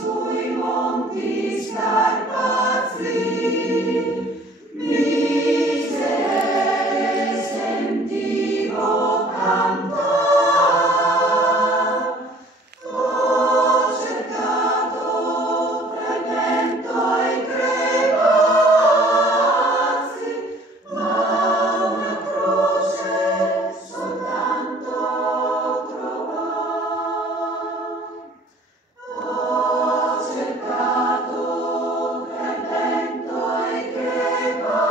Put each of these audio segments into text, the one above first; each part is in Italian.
sui monti scarpazzi, miserere sentivo cantare. Ho cercato tra il vento e i crepazzi, ma una croce soltanto trovai. Ho cercato tra il vento e i crepazzi,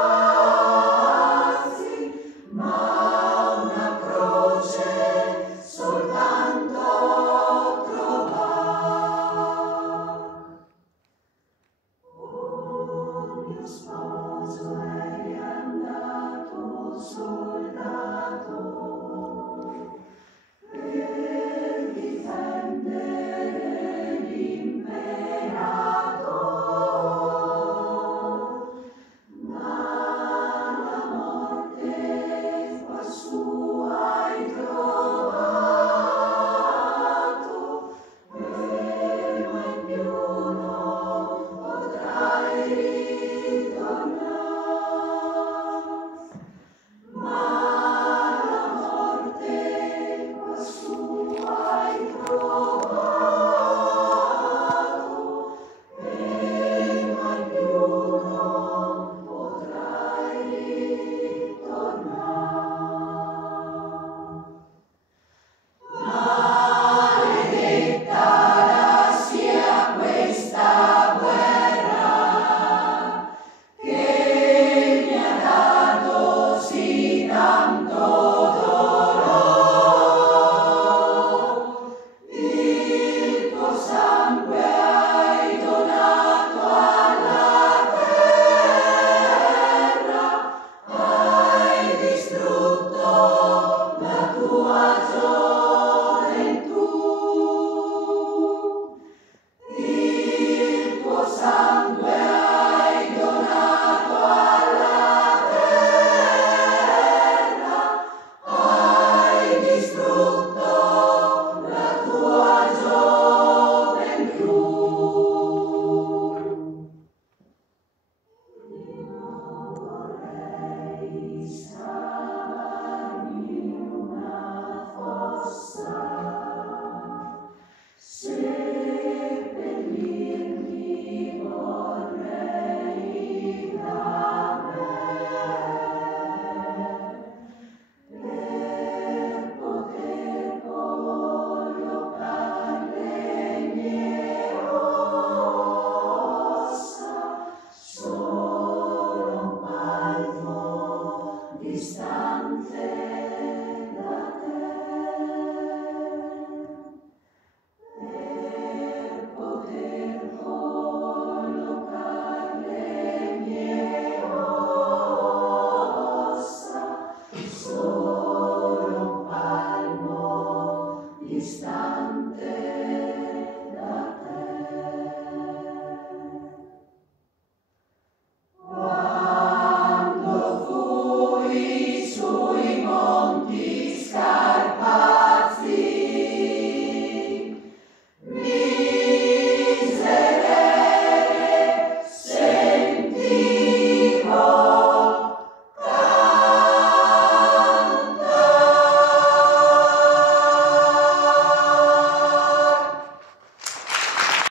ma una croce soltanto trovai. Oh, mio sposo è andato soldato per difendere l'imperator, ma la morte quassù hai trovato e mai più non potrai ritornare. Ma la morte quassù hai trovato e mai più non potrai ritornare. Maledetta sia questa guerra che mi ha dato sì tanto dolore. Il tuo sangue hai donato alla terra, hai distrutto la tua gioventù. Il tuo sangue hai donato alla terra, hai distrutto la tua gioventù. Io vorrei scavarmi una fossa, seppellirmi vorrei da me, per poter collocare le mie ossa solo un palmo distante da te. Per poter collocare le mie ossa solo un palmo distante